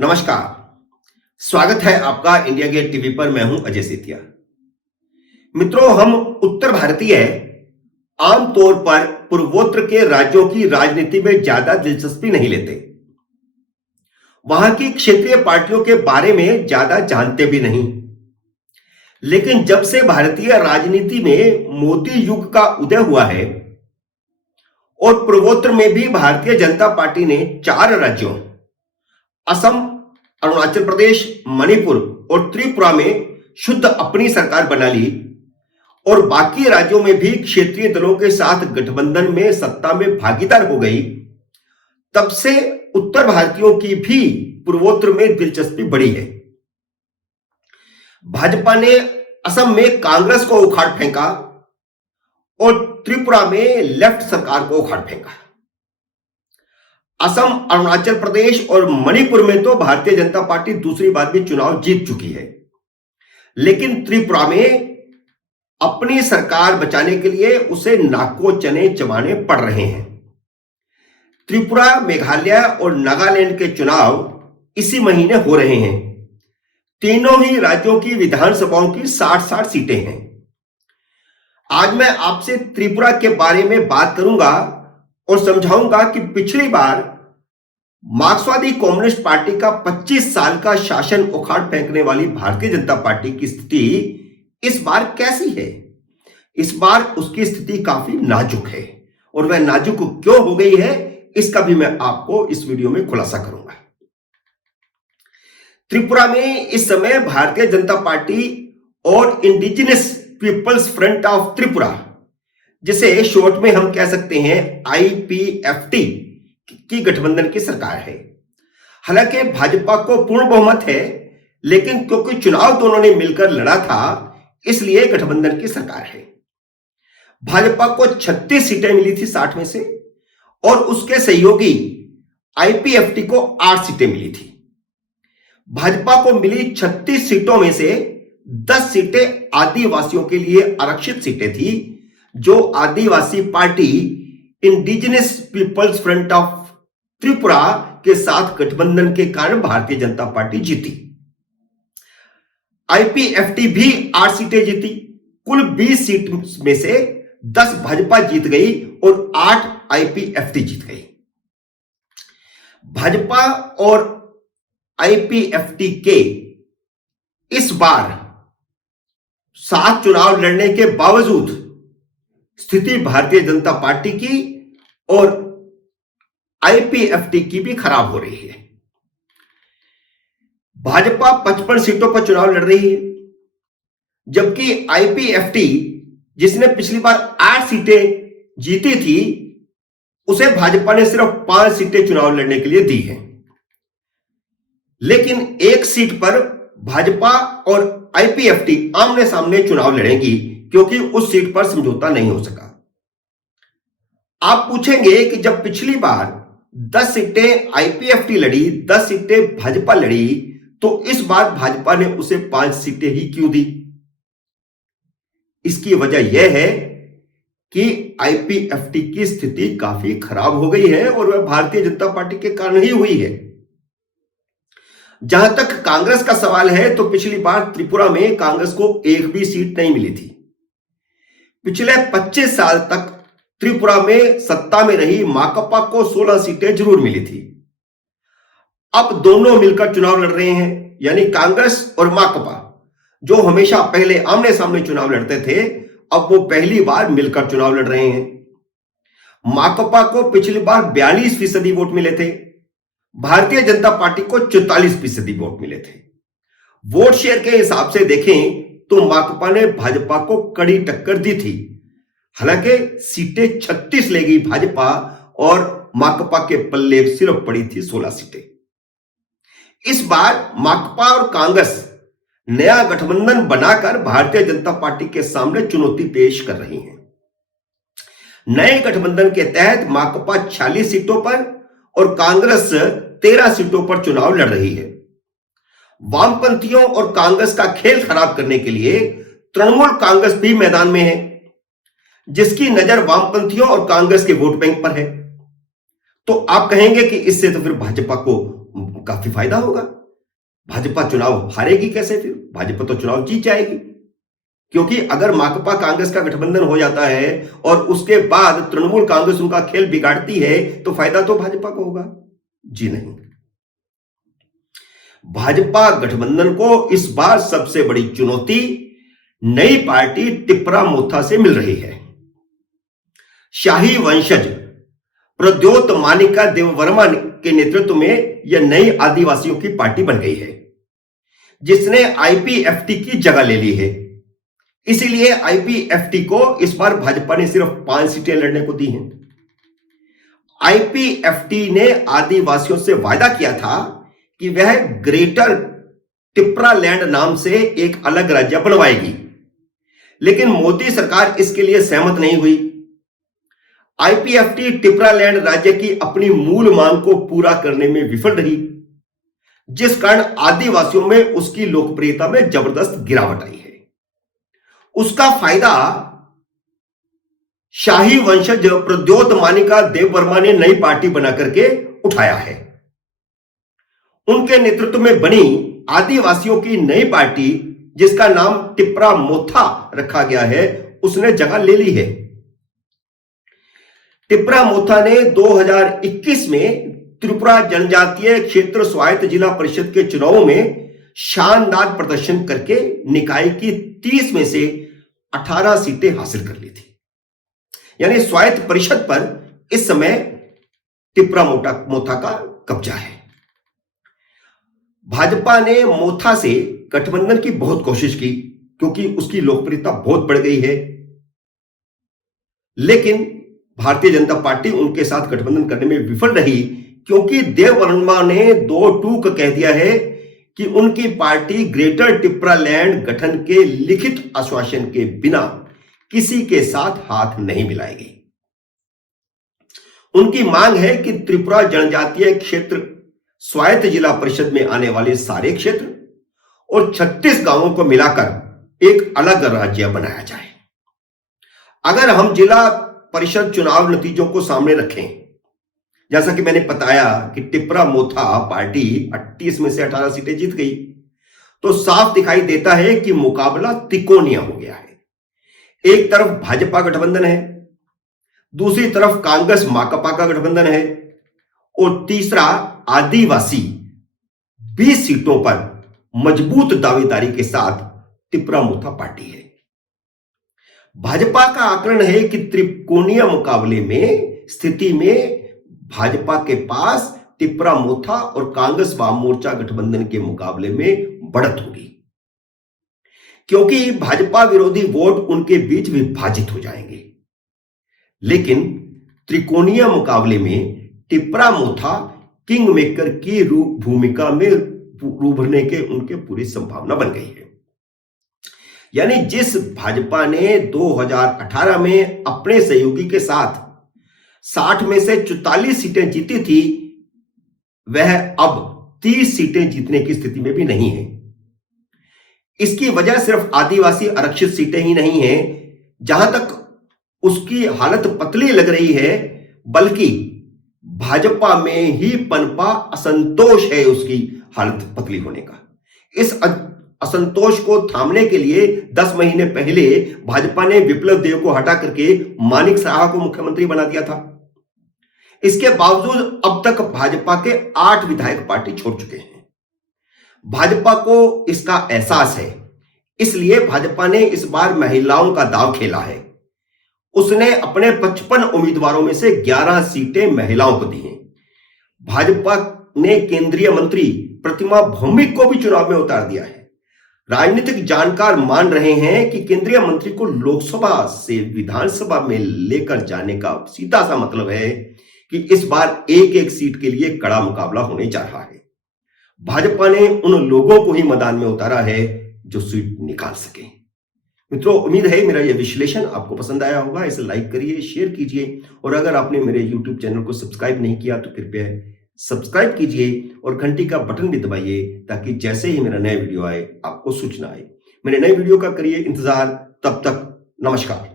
नमस्कार। स्वागत है आपका इंडिया गेट टीवी पर। मैं हूं अजय सेतिया। मित्रों, हम उत्तर भारतीय आमतौर पर पूर्वोत्तर के राज्यों की राजनीति में ज्यादा दिलचस्पी नहीं लेते। वहां की क्षेत्रीय पार्टियों के बारे में ज्यादा जानते भी नहीं। लेकिन जब से भारतीय राजनीति में मोदी युग का उदय हुआ है और पूर्वोत्तर में भी भारतीय जनता पार्टी ने 4 राज्यों असम, अरुणाचल प्रदेश, मणिपुर और त्रिपुरा में शुद्ध अपनी सरकार बना ली और बाकी राज्यों में भी क्षेत्रीय दलों के साथ गठबंधन में सत्ता में भागीदार हो गई, तब से उत्तर भारतीयों की भी पूर्वोत्तर में दिलचस्पी बढ़ी है। भाजपा ने असम में कांग्रेस को उखाड़ फेंका और त्रिपुरा में लेफ्ट सरकार को उखाड़ फेंका। असम, अरुणाचल प्रदेश और मणिपुर में तो भारतीय जनता पार्टी दूसरी बार भी चुनाव जीत चुकी है, लेकिन त्रिपुरा में अपनी सरकार बचाने के लिए उसे नाको चने चबाने पड़ रहे हैं। त्रिपुरा, मेघालय और नागालैंड के चुनाव इसी महीने हो रहे हैं। तीनों ही राज्यों की विधानसभाओं की 60-60 सीटें हैं। आज मैं आपसे त्रिपुरा के बारे में बात करूंगा और समझाऊंगा कि पिछली बार मार्क्सवादी कम्युनिस्ट पार्टी का 25 साल का शासन उखाड़ फेंकने वाली भारतीय जनता पार्टी की स्थिति इस बार कैसी है। इस बार उसकी स्थिति काफी नाजुक है और वह नाजुक क्यों हो गई है, इसका भी मैं आपको इस वीडियो में खुलासा करूंगा। त्रिपुरा में इस समय भारतीय जनता पार्टी और Indigenous peoples front of Tripura, जिसे शॉर्ट में हम कह सकते हैं IPFT की गठबंधन की सरकार है। हालांकि भाजपा को पूर्ण बहुमत है, लेकिन क्योंकि चुनाव दोनों ने मिलकर लड़ा था, इसलिए गठबंधन की सरकार है। भाजपा को 36 सीटें मिली थी 60 में से और उसके सहयोगी IPFT को 8 सीटें मिली थी। भाजपा को मिली 36 सीटों में से 10 सीटें आदिवासियों के लिए आरक्षित सीटें थी, जो आदिवासी party indigenous peoples front of Tripura के साथ गठबंधन के कारण भारतीय जनता पार्टी जीती। IPFT भी 8 सीटें जीती। कुल 20 सीट में से 10 भाजपा जीत गई और 8 IPFT जीत गई। भाजपा और IPFT के इस बार 7 चुनाव लड़ने के बावजूद स्थिति भारतीय जनता पार्टी की और IPFT की भी खराब हो रही है। भाजपा 55 सीटों पर चुनाव लड़ रही है, जबकि IPFT, जिसने पिछली बार 8 सीटें जीती थी, उसे भाजपा ने सिर्फ 5 सीटें चुनाव लड़ने के लिए दी हैं। लेकिन एक सीट पर भाजपा और IPFT आमने सामने चुनाव लड़ेंगी, क्योंकि उस सीट पर समझौता नहीं हो सका। आप पूछेंगे कि जब पिछली बार 10 सीटें IPFT लड़ी, 10 सीटें भाजपा लड़ी, तो इस बार भाजपा ने उसे 5 सीटें ही क्यों दी? इसकी वजह यह है कि IPFT की स्थिति काफी खराब हो गई है और वह भारतीय जनता पार्टी के कारण ही हुई है। जहां तक कांग्रेस का सवाल है, तो पिछली बार त्रिपुरा में कांग्रेस को एक भी सीट नहीं मिली थी। पिछले 25 साल तक त्रिपुरा में सत्ता में रही माकपा को 16 सीटें जरूर मिली थी। अब दोनों मिलकर चुनाव लड़ रहे हैं, यानी कांग्रेस और माकपा, जो हमेशा पहले आमने सामने चुनाव लड़ते थे, अब वो पहली बार मिलकर चुनाव लड़ रहे हैं। माकपा को पिछली बार 42% वोट मिले थे, भारतीय जनता पार्टी को 44% वोट मिले थे। वोट शेयर के हिसाब से देखें तो माकपा ने भाजपा को कड़ी टक्कर दी थी। हालांकि सीटें 36 ले गई भाजपा और माकपा के पल्ले सिर्फ पड़ी थी 16 सीटें। इस बार माकपा और कांग्रेस नया गठबंधन बनाकर भारतीय जनता पार्टी के सामने चुनौती पेश कर रही हैं। नए गठबंधन के तहत माकपा 46 सीटों पर और कांग्रेस 13 सीटों पर चुनाव लड़ रही है। वामपंथियों और कांग्रेस का खेल खराब करने के लिए तृणमूल कांग्रेस भी मैदान में है, जिसकी नजर वामपंथियों और कांग्रेस के वोट बैंक पर है। तो आप कहेंगे कि इससे तो फिर भाजपा को काफी फायदा होगा। भाजपा चुनाव हारेगी कैसे? फिर भाजपा तो चुनाव जीत जाएगी, क्योंकि अगर माकपा कांग्रेस का गठबंधन हो जाता है और उसके बाद तृणमूल कांग्रेस उनका खेल बिगाड़ती है तो फायदा तो भाजपा को होगा। जी नहीं, भाजपा गठबंधन को इस बार सबसे बड़ी चुनौती नई पार्टी टिपरा मोथा से मिल रही है। शाही वंशज प्रद्योत मानिका देववर्मा के नेतृत्व में यह नई आदिवासियों की पार्टी बन गई है, जिसने आईपीएफटी की जगह ले ली है। इसीलिए आईपीएफटी को इस बार भाजपा ने सिर्फ 5 सीटें लड़ने को दी हैं। आईपीएफटी ने आदिवासियों से वायदा किया था कि वह ग्रेटर टिपरा लैंड नाम से एक अलग राज्य बनवाएगी, लेकिन मोदी सरकार इसके लिए सहमत नहीं हुई। आईपीएफटी टिपरा लैंड राज्य की अपनी मूल मांग को पूरा करने में विफल रही, जिस कारण आदिवासियों में उसकी लोकप्रियता में जबरदस्त गिरावट आई है। उसका फायदा शाही वंशज प्रद्योत मानिका देववर्मा ने नई पार्टी बना करके उठाया है। उनके नेतृत्व में बनी आदिवासियों की नई पार्टी, जिसका नाम टिपरा मोथा रखा गया है, उसने जगह ले ली है। टिपरा मोथा ने 2021 में त्रिपुरा जनजातीय क्षेत्र स्वायत्त जिला परिषद के चुनावों में शानदार प्रदर्शन करके निकाय की 30 में से 18 सीटें हासिल कर ली थी। यानी स्वायत्त परिषद पर इस समय टिपरा मोथा का कब्जा है। भाजपा ने मोथा से गठबंधन की बहुत कोशिश की, क्योंकि उसकी लोकप्रियता बहुत बढ़ गई है, लेकिन भारतीय जनता पार्टी उनके साथ गठबंधन करने में विफल रही, क्योंकि देववर्मा ने 2 टूक कह दिया है कि उनकी पार्टी ग्रेटर टिपरा लैंड गठन के लिखित आश्वासन के बिना किसी के साथ हाथ नहीं मिलाएगी। उनकी मांग है कि त्रिपुरा जनजातीय क्षेत्र स्वायत्त जिला परिषद में आने वाले सारे क्षेत्र और 36 गांवों को मिलाकर एक अलग राज्य बनाया जाए। अगर हम जिला परिषद चुनाव नतीजों को सामने रखें, जैसा कि मैंने बताया कि टिपरा मोथा पार्टी 38 में से 18 सीटें जीत गई, तो साफ दिखाई देता है कि मुकाबला तिकोनिया हो गया है। एक तरफ भाजपा गठबंधन है, दूसरी तरफ कांग्रेस माकपा का गठबंधन है, और तीसरा आदिवासी 20 सीटों पर मजबूत दावेदारी के साथ टिपरा मोथा पार्टी है। भाजपा का आकलन है कि त्रिकोणीय मुकाबले में स्थिति में भाजपा के पास टिपरा मोथा और कांग्रेस वाम मोर्चा गठबंधन के मुकाबले में बढ़त होगी, क्योंकि भाजपा विरोधी वोट उनके बीच विभाजित हो जाएंगे। लेकिन त्रिकोणीय मुकाबले में टिपरा मोथा किंग मेकर की भूमिका में उभरने के उनके पूरी संभावना बन गई है। यानी जिस भाजपा ने 2018 में अपने सहयोगी के साथ 60 में से 44 सीटें जीती थी, वह अब 30 सीटें जीतने की स्थिति में भी नहीं है। इसकी वजह सिर्फ आदिवासी आरक्षित सीटें ही नहीं है जहां तक उसकी हालत पतली लग रही है, बल्कि भाजपा में ही पनपा असंतोष है उसकी हालत पतली होने का। इस असंतोष को थामने के लिए 10 महीने पहले भाजपा ने विप्लव देव को हटा करके मानिक साहा को मुख्यमंत्री बना दिया था। इसके बावजूद अब तक भाजपा के 8 विधायक पार्टी छोड़ चुके हैं। भाजपा को इसका एहसास है, इसलिए भाजपा ने इस बार महिलाओं का दांव खेला है। उसने अपने 55 उम्मीदवारों में से 11 सीटें महिलाओं को दी हैं। भाजपा ने केंद्रीय मंत्री प्रतिमा भौमिक को भी चुनाव में उतार दिया है। राजनीतिक जानकार मान रहे हैं कि केंद्रीय मंत्री को लोकसभा से विधानसभा में लेकर जाने का सीधा सा मतलब है कि इस बार एक सीट के लिए कड़ा मुकाबला होने जा रहा है। भाजपा ने उन लोगों को ही मैदान में उतारा है जो सीट निकाल सके। मित्रों, उम्मीद है मेरा यह विश्लेषण आपको पसंद आया होगा। इसे लाइक करिए, शेयर कीजिए, और अगर आपने मेरे YouTube चैनल को सब्सक्राइब नहीं किया तो कृपया सब्सक्राइब कीजिए और घंटी का बटन भी दबाइए, ताकि जैसे ही मेरा नया वीडियो आए आपको सूचना आए। मेरे नए वीडियो का करिए इंतजार। तब तक नमस्कार।